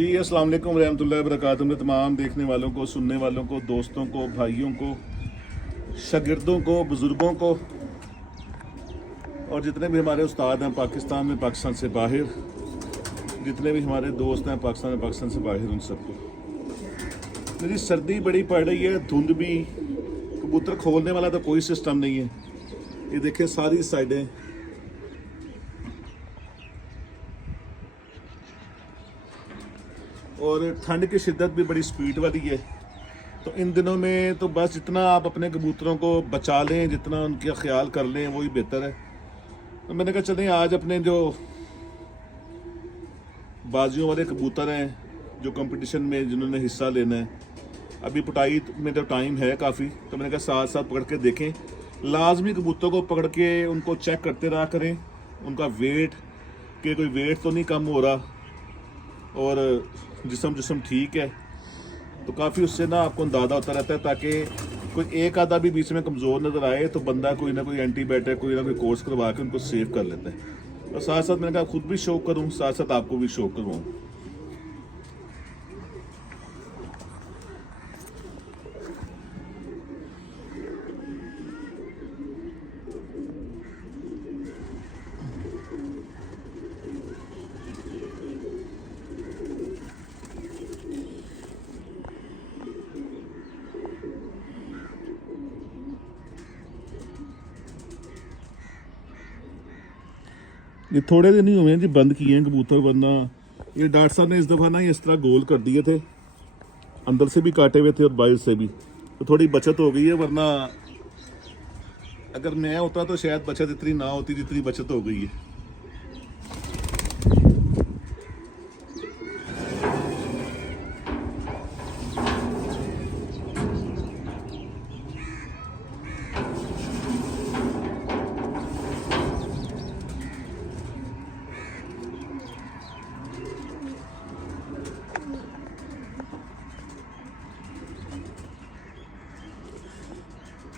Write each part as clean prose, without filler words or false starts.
जी अस्सलाम वालेकुम रहमतुल्लाहि व बरकातुहू। मेरे तमाम देखने वालों को, सुनने वालों को, दोस्तों को, भाइयों को, शागिर्दों को, बुज़ुर्गों को और जितने भी हमारे उस्ताद हैं पाकिस्तान में, पाकिस्तान से बाहर, जितने भी हमारे दोस्त हैं पाकिस्तान में, पाकिस्तान से बाहर, उन सबको मेरी सर्दी बड़ी पड़ रही है, धुंध भी, कबूतर खोलने वाला तो कोई सिस्टम नहीं है। ये देखें सारी साइडें और ठंड की शिद्दत भी बड़ी स्पीड वाली है। तो इन दिनों में तो बस जितना आप अपने कबूतरों को बचा लें, जितना उनका ख्याल कर लें, वही बेहतर है। तो मैंने कहा चलें आज अपने जो बाजियों वाले कबूतर हैं जो कंपटीशन में जिन्होंने हिस्सा लेना है, अभी पिटाई में तो टाइम है काफ़ी, तो मैंने कहा साथ साथ पकड़ के देखें। लाजमी कबूतरों को पकड़ के उनको चेक करते रहा करें, उनका वेट कि कोई वेट तो नहीं कम हो रहा और जिस्म ठीक है। तो काफ़ी उससे ना आपको अंदाज़ा होता रहता है, ताकि कोई एक आधा भी बीच में कमज़ोर नज़र आए तो बंदा कोई ना कोई एंटीबायोटिक, कोई ना कोई कोर्स करवा के उनको सेव कर लेता है। और साथ साथ मैंने कहा खुद भी शौक करूँ, साथ साथ आपको भी शौक करवाऊँ। ये थोड़े दिन ही हुए हैं जी बंद किए हैं कबूतर, वरना ये डॉक्टर साहब ने इस दफ़ा ना इस तरह गोल कर दिए थे, अंदर से भी काटे हुए थे और बाहर से भी, तो थोड़ी बचत हो गई है। वरना अगर मैं होता तो शायद बचत इतनी ना होती जितनी बचत हो गई है।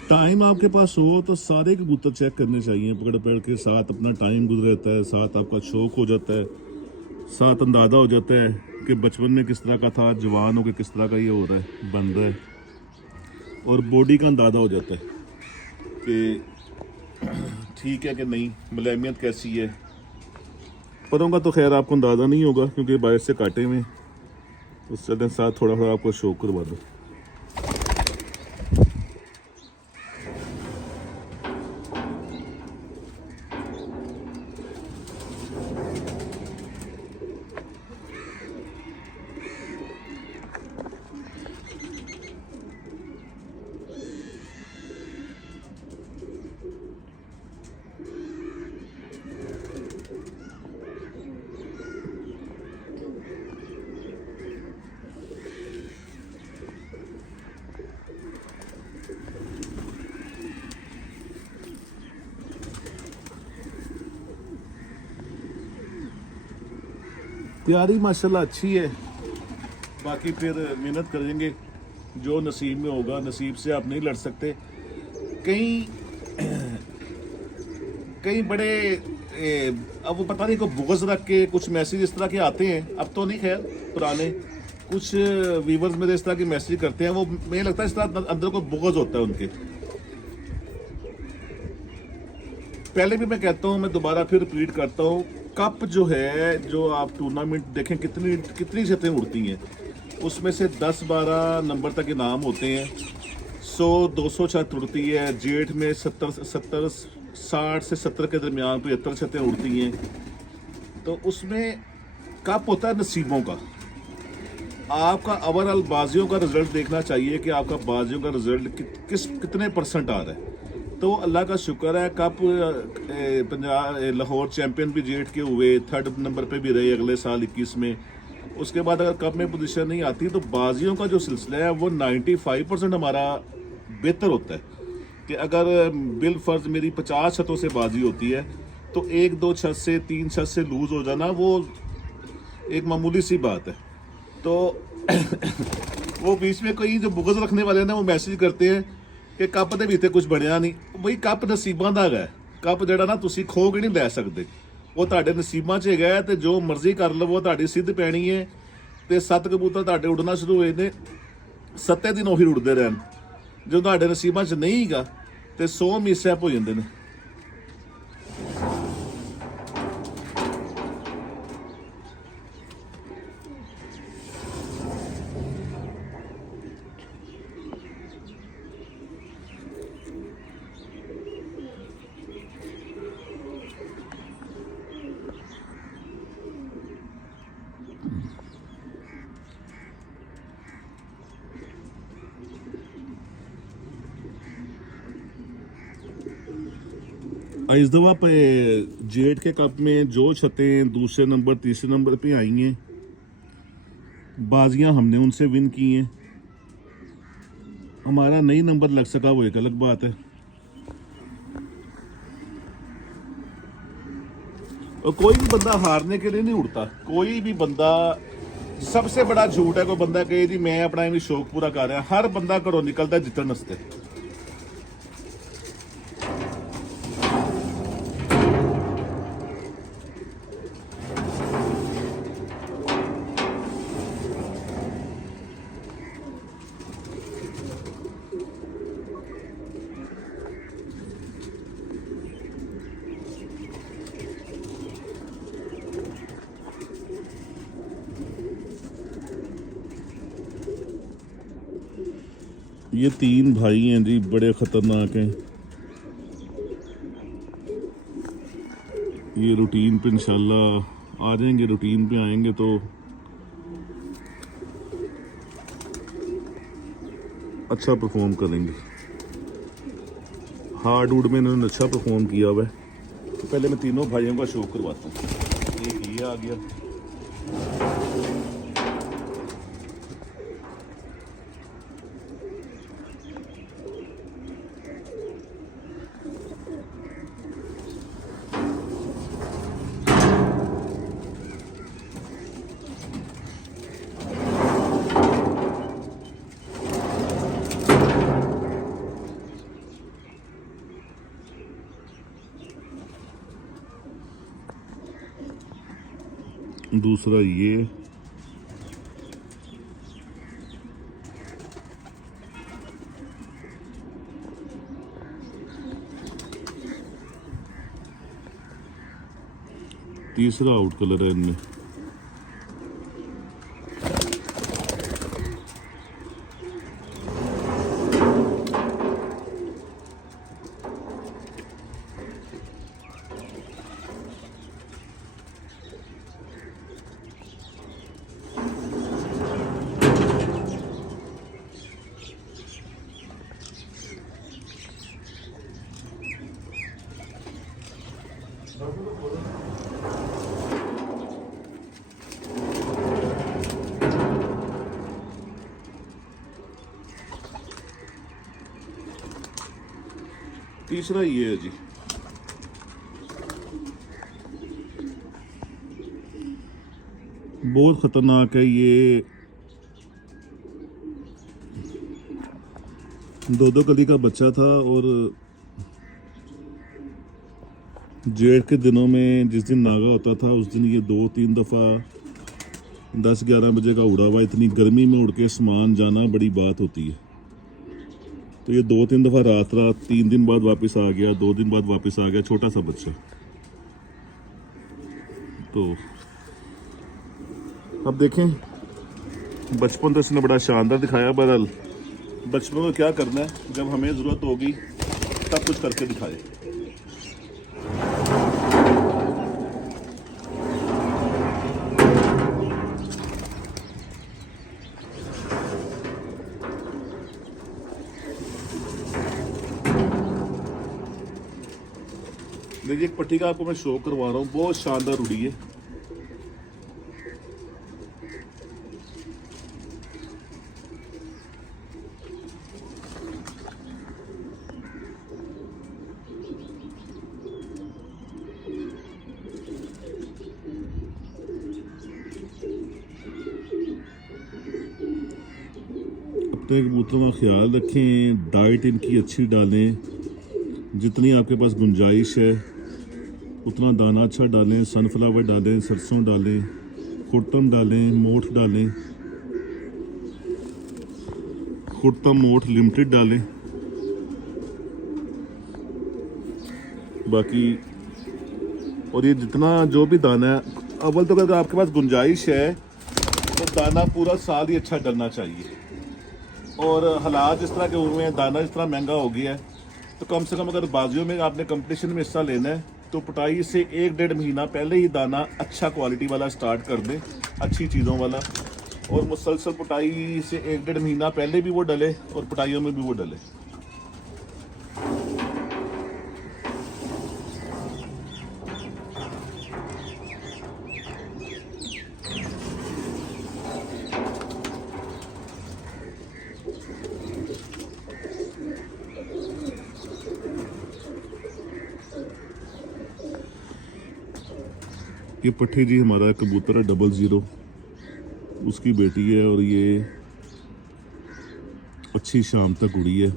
टाइम आपके पास हो तो सारे कबूतर चेक करने चाहिए, पकड़ पकड़ के, साथ अपना टाइम गुजर जाता है, साथ आपका शौक हो जाता है, साथ अंदाज़ा हो जाता है कि बचपन में किस तरह का था, जवान हो के किस तरह का ये हो रहा है, बन रहा है, और बॉडी का अंदाज़ा हो जाता है कि ठीक है कि नहीं, मलैमियत कैसी है। परों का तो खैर आपको अंदाज़ा नहीं होगा क्योंकि बाहर से काटे हुए, उस चलते साथ थोड़ा थोड़ा आपको शौक करवा दो। तैयारी माशाल्लाह अच्छी है, बाकी फिर मेहनत करेंगे, जो नसीब में होगा। नसीब से आप नहीं लड़ सकते। कई कई बड़े अब वो पता नहीं को बुग़्ज़ रख के कुछ मैसेज इस तरह के आते हैं, अब तो नहीं, खैर पुराने कुछ व्यूवर्स मेरे इस तरह के मैसेज करते हैं, वो मुझे लगता है इस तरह अंदर को बुग़्ज़ होता है उनके। पहले भी मैं कहता हूँ, मैं दोबारा फिर रिपीट करता हूँ, कप जो है, जो आप टूर्नामेंट देखें कितनी कितनी छतें उड़ती हैं, उसमें से 10-12 नंबर तक इनाम होते हैं। 100-200 छत उड़ती है, जेठ में 60 से 70 के दरमियान 75 छतें उड़ती हैं। तो उसमें कप होता है नसीबों का। आपका ओवरऑल बाजियों का रिजल्ट देखना चाहिए कि आपका बाजियों का रिजल्ट कितने परसेंट आ रहा है। तो अल्लाह का शुक्र है, कप पंजाब लाहौर चैम्पियन भी जेठ के हुए, 3rd नंबर पे भी रहे अगले साल 21 में। उसके बाद अगर कप में पोजीशन नहीं आती तो बाजियों का जो सिलसिला है वो 95% हमारा बेहतर होता है। कि अगर बिल फर्ज मेरी 50 छतों से बाजी होती है तो 1-2 छत से 3 छत से लूज़ हो जाना वो एक मामूली सी बात है। तो वो बीच में कोई जो बुग़्ज़ रखने वाले ना वो मैसेज करते हैं कि कप ਦੇ ਵਿੱਚ ਕੁਝ ਬਣਿਆ ਨਹੀਂ। ਬਈ ਕੱਪ ਨਸੀਬਾਂ ਦਾ ਹੈਗਾ, ਕੱਪ ਜਿਹੜਾ ਨਾ ਤੁਸੀਂ ਖੋ ਕੇ ਨਹੀਂ ਲੈ ਸਕਦੇ, ਉਹ ਤੁਹਾਡੇ ਨਸੀਬਾਂ 'ਚ ਹੈਗਾ ਤੇ ਜੋ ਮਰਜ਼ੀ ਕਰ ਲਵੋ, ਤੁਹਾਡੀ ਸਿੱਧ ਪੈਣੀ ਹੈ ਤੇ 7 ਕਬੂਤਰ ਤੁਹਾਡੇ ਉੱਡਣਾ ਸ਼ੁਰੂ ਹੋਏ ਨੇ 7 ਦਿਨ ਉਹੀ ਉੱਡਦੇ ਰਹਿਣ। ਜਦੋਂ ਤੁਹਾਡੇ ਨਸੀਬਾਂ 'ਚ ਨਹੀਂ ਹੈਗਾ ਤੇ 100 ਮਿਸਹੈਪ ਹੋ ਜਾਂਦੇ ਨੇ। इस दफ़ा पे जेठ के कप में जो छतें दूसरे नंबर तीसरे नंबर पे आई हैं, बाजियां हमने उनसे विन की हैं। हमारा नहीं नंबर लग सका वो एक अलग बात है। और कोई भी बंदा हारने के लिए नहीं उड़ता। कोई भी बंदा, सबसे बड़ा झूठ है कोई बंदा कहे जी मैं अपना इवें शौक पूरा कर रहा। हर बंदा घरों निकलता है जितने नसते। ये 3 भाई हैं जी, बड़े ख़तरनाक हैं। ये रूटीन पे इंशाल्लाह आ जाएंगे, रूटीन पे आएंगे तो अच्छा परफॉर्म करेंगे। हार्ड वुड में इन्होंने अच्छा परफॉर्म किया हुआ है। तो पहले मैं तीनों भाइयों का शो करवाता हूँ। ये आ गया, दूसरा ये, तीसरा आउट कलर है इनमें। तीसरा ये है जी। बहुत खतरनाक है ये। 2-2 कली का बच्चा था और जेठ के दिनों में जिस दिन नागा होता था उस दिन ये 2-3 दफ़ा 10-11 बजे का उड़ा हुआ। इतनी गर्मी में उड़ के आसमान जाना बड़ी बात होती है। तो ये 2-3 दफ़ा रात 3 दिन बाद वापस आ गया, 2 दिन बाद वापस आ गया, छोटा सा बच्चा। तो अब देखें, बचपन तो इसने बड़ा शानदार दिखाया। बहरहाल बचपन को क्या करना है, जब हमें ज़रूरत होगी तब कुछ करके दिखाए। देखिए एक पट्टी का आपको मैं शो करवा रहा हूँ, बहुत शानदार उड़ी है। अपने कबूतरों का ख्याल रखें, डाइट इनकी अच्छी डालें, जितनी आपके पास गुंजाइश है उतना दाना अच्छा डालें, सनफ्लावर डालें, सरसों डालें, खुर्तम डालें, मोठ डालें, खुर्तम मोठ लिमिटेड डालें। बाकी और ये जितना जो भी दाना है, अव्वल तो अगर आपके पास गुंजाइश है तो दाना पूरा साल ही अच्छा डलना चाहिए। और हालात जिस तरह के हुए हैं, दाना जिस तरह महंगा हो गया है, तो कम से कम अगर बाजियों में आपने कंपटीशन में हिस्सा लेना है तो पिटाई से 1-1.5 महीना पहले ही दाना अच्छा क्वालिटी वाला स्टार्ट कर दें, अच्छी चीज़ों वाला। और मुसलसल पिटाई से 1-1.5 महीना पहले भी वो डले और पिटाइयों में भी वो डले। ये पट्ठी जी हमारा कबूतर है 00, उसकी बेटी है और ये अच्छी शाम तक उड़ी है।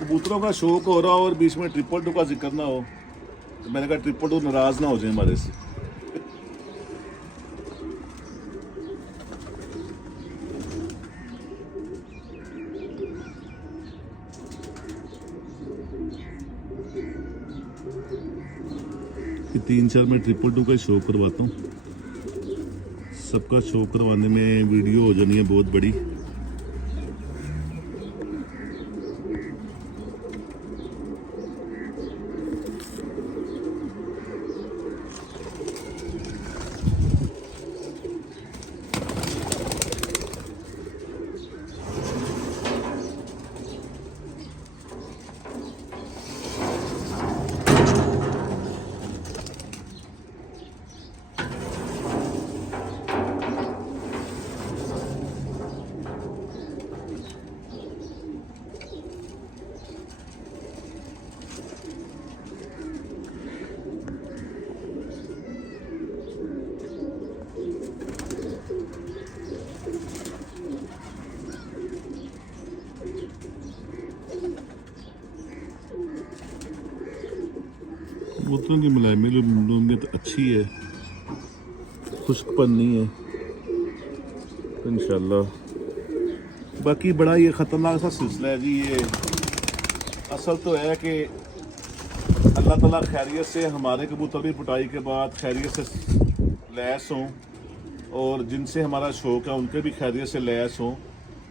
कबूतरों का शौक हो रहा हो और बीच में 222 का जिक्र ना हो, तो मैंने कहा 222 नाराज ना हो जाए हमारे से। कि 3-4 मैं 222 का शौक करवाता हूँ। सबका शौक करवाने में वीडियो हो जानी है बहुत बड़ी। कबूतरों की मुलायमियत अच्छी है, खुश्कपन नहीं है तो इंशाल्लाह। बाकी बड़ा ये ख़तरनाक सा सिलसिला है जी। ये असल तो है कि अल्लाह ताला खैरियत से हमारे कबूतर भी पिटाई के बाद खैरियत से लैस हों और जिनसे हमारा शौक़ है उनके भी खैरियत से लैस हों।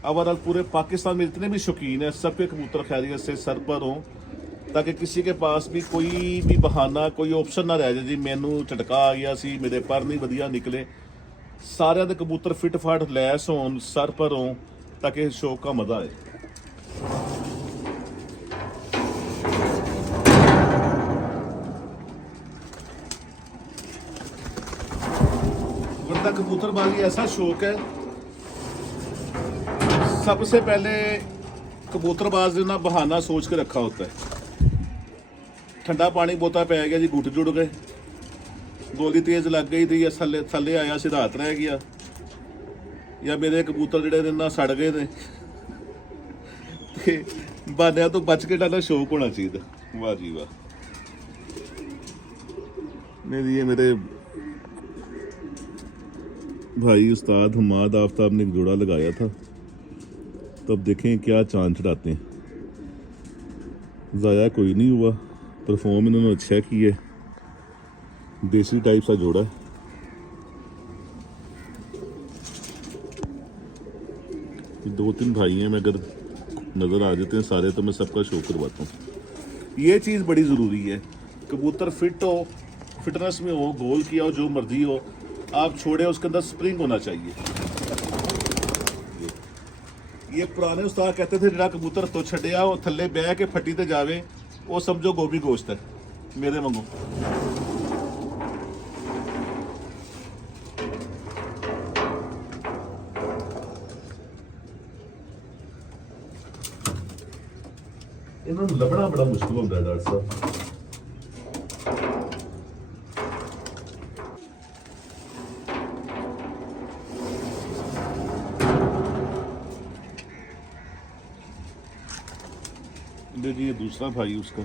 ओवरऑल पूरे पाकिस्तान में इतने भी शौकीन हैं, सबके कबूतर खैरियत से सर पर हों, ताकि किसी के पास भी कोई भी बहाना, कोई ऑप्शन ना रह जाए जी मैनू झटका आ गया सी, मेरे पर नहीं वधिया निकले। सारे दे कबूतर फिट फाट लैस होन, सर पर हों, ताकि शौक का मज़ा आए। वरना कबूतरबाजी ऐसा शौक है, सबसे पहले कबूतरबाज ने ना बहाना सोच के रखा होता है। ठंडा पानी बोता पै गया जी, घुट जुड़ गए, गोली तेज लग गई थी, या थले आया सिद्धार्थ रह गया, या मेरे कबूतर जिहड़े ना सड़ गए ने। बहानियां तो बच के डाला शौक होना चाहिए। वाह जी वाह। नहीं ये मेरे भाई उस्ताद हमाद आफ्ताब ने एक जोड़ा लगाया था, तब देखें क्या चांद चढ़ाते हैं। ज़ाया कोई नहीं हुआ, परफॉर्म इन्होंने अच्छा किया, देसी टाइप सा जोड़ा है। दो तीन भाई हैं, मैं अगर नज़र आ जाते हैं सारे तो मैं सबका शो करवाता हूँ। ये चीज़ बड़ी ज़रूरी है, कबूतर फिट हो, फिटनेस में हो, गोल किया हो, जो मर्जी हो, आप छोड़े उसके अंदर स्प्रिंग होना चाहिए। ये पुराने उस्ताद कहते थे जिहड़ा कबूतर तो छड्डिया वो थल्ले बह के फट्टी ते जावे वो समझो गोभी गोश्त है मेरे वांगू। इन्होंने लभना बड़ा मुश्किल होता है डॉक्टर साहब। जी ये दूसरा भाई उसका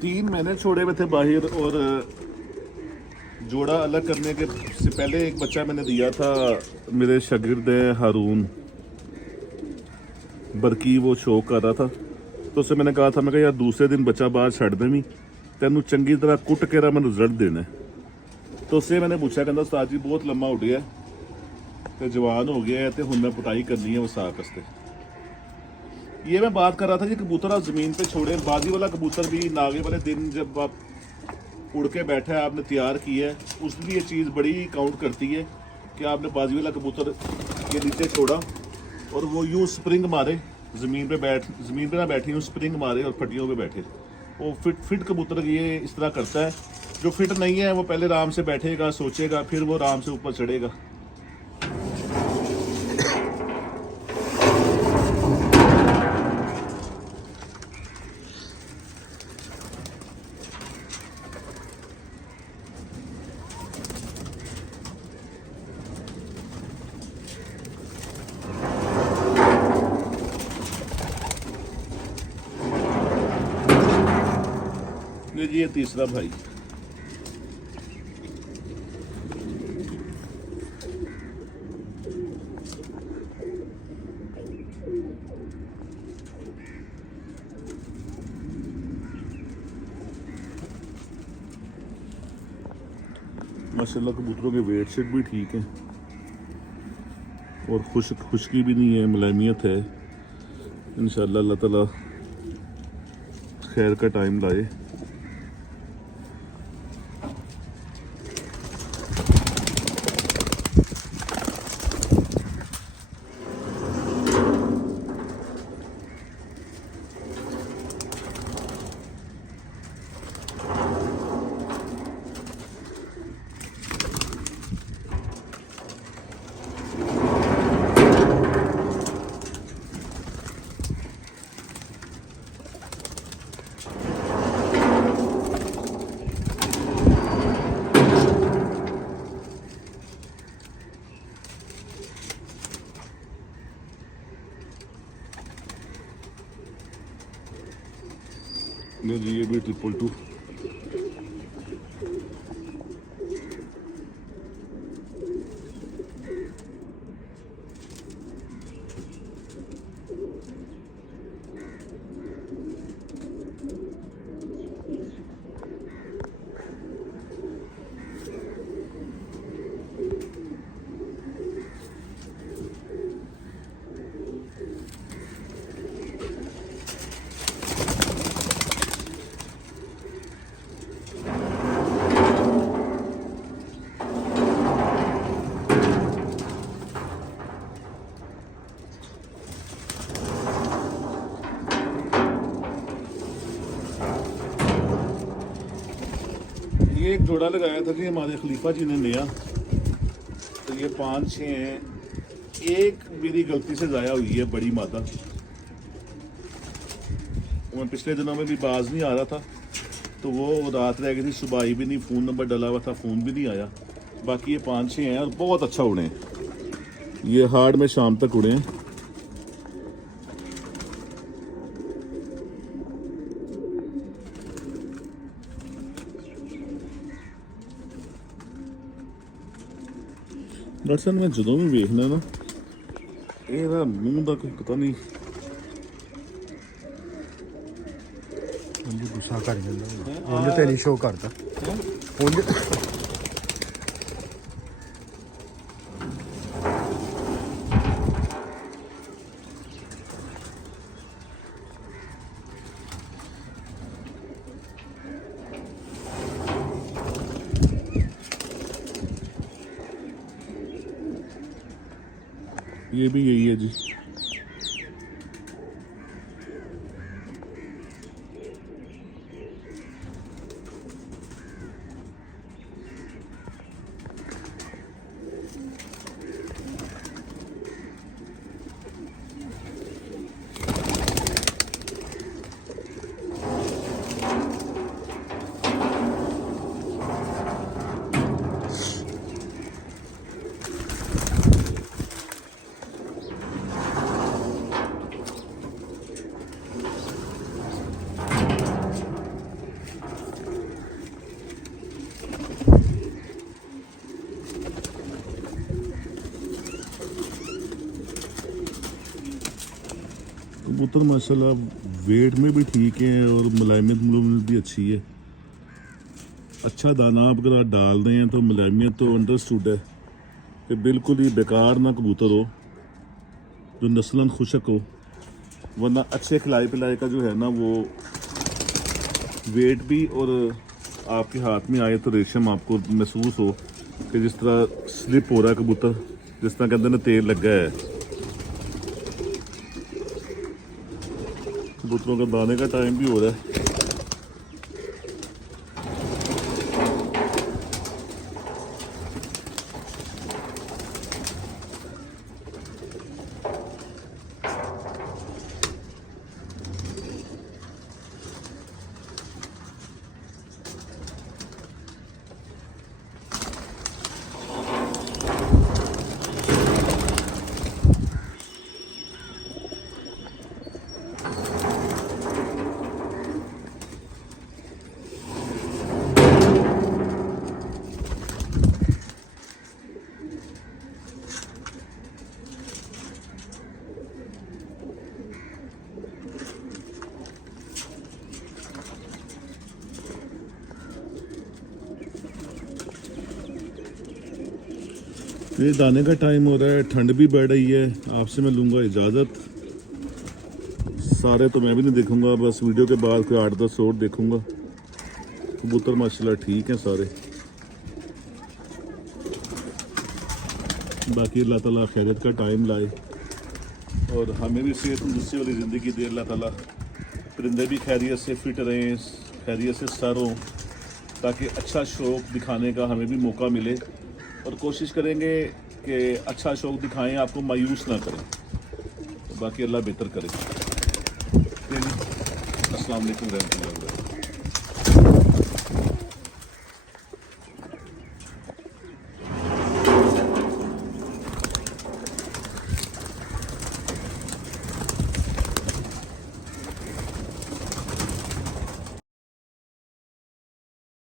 तीन मैंने छोड़े हुए थे बाहर और जोड़ा अलग करने के से पहले एक बच्चा मैंने दिया था मेरे शागिर्द हारून बरकी, वो शो कर रहा था तो उससे मैंने कहा था मैं यार दूसरे दिन बच्चा बाहर छड़ देवी तेन चंगी तरह कुट के मैं रिजल्ट देना है। तो उससे मैंने पूछा कहता उस्ताद जी बहुत लम्मा उठ गया तो जवान हो गया है तो हुण मैं पुटाई करनी है वसाक वास्ते। ये मैं बात कर रहा था जी कबूतर आप ज़मीन पे छोड़े, बाजी वाला कबूतर भी नागे वाले दिन जब आप उड़ के बैठा है आपने तैयार किया है उस दिन ये चीज़ बड़ी काउंट करती है कि आपने बाजी वाला कबूतर के नीचे छोड़ा और वो यूँ स्प्रिंग मारे ज़मीन पे ना बैठी हूँ स्प्रिंग मारे और फटियों पे बैठे। वो फिट कबूतर ये इस तरह करता है, जो फिट नहीं है वो पहले आराम से बैठेगा सोचेगा फिर वो आराम से ऊपर चढ़ेगा। ये तीसरा भाई माशाल्लाह कबूतरों के वेट शेट भी ठीक है और खुश्की भी नहीं है, मुलायमियत है। इंशाल्लाह अल्लाह ताला खैर का टाइम लाए। जी ये भी 222 ये एक जोड़ा लगाया था जी हमारे खलीफा जी ने नया, तो ये 5-6 हैं। एक मेरी गलती से ज़ाया हुई है बड़ी मादा, मैं पिछले दिनों में भी बाज नहीं आ रहा था तो वो रात रह गई थी, सुबह आई भी नहीं, फ़ोन नंबर डला हुआ था फ़ोन भी नहीं आया। बाकी ये 5-6 हैं और बहुत अच्छा उड़े हैं, ये हार्ड में शाम तक उड़े हैं। दरअसल मैं जो भी वेखना ना ਇਹਦਾ ਮੂੰਹ ਦਾ ਕੋਈ ਪਤਾ ਨਹੀਂ ਉਹਨੂੰ ਗੁੱਸਾ ਕਰ ਜਾਂਦਾ ਉਹਨੇ ਤੇ ਨਹੀਂ ਸ਼ੋ ਕਰਦਾ ਉਹਨੇ ये भी यही है जी। कबूतर माशाल्लाह वेट में भी ठीक है और मुलायमियत भी अच्छी है। अच्छा दाना आप अगर आप डाल रहे हैं तो मुलायमियत तो अंडरस्टूड है कि बिल्कुल ही बेकार ना कबूतर हो जो नस्लन खुशक हो, वरना अच्छे खिलाए पिलाए का जो है ना वो वेट भी और आपके हाथ में आए तो रेशम आपको महसूस हो कि जिस तरह स्लिप हो रहा है कबूतर, जिस तरह के अंदर ना तेल लग गया है। कबूतरों का दाने का टाइम भी हो रहा है। ये दाने का टाइम हो रहा है, ठंड भी बढ़ रही है। आपसे मैं लूँगा इजाज़त। सारे तो मैं भी नहीं देखूँगा, बस वीडियो के बाद कोई 8-10 और देखूँगा। कबूतर माशाल्लाह ठीक हैं सारे। बाकी अल्लाह ताला खैरियत का टाइम लाए और हमें भी सेहत तंदुरुस्ती वाली ज़िंदगी दे अल्लाह ताला। परिंदे भी खैरियत से फिट रहें, खैरियत से सर हों, ताकि अच्छा शौक़ दिखाने का हमें भी मौका मिले और कोशिश करेंगे कि अच्छा शौक़ दिखाएं, आपको मायूस ना करें। तो बाकी अल्लाह बेहतर करे। अस्सलाम वालेकुम रहमतुल्लाहि व बरकातहू।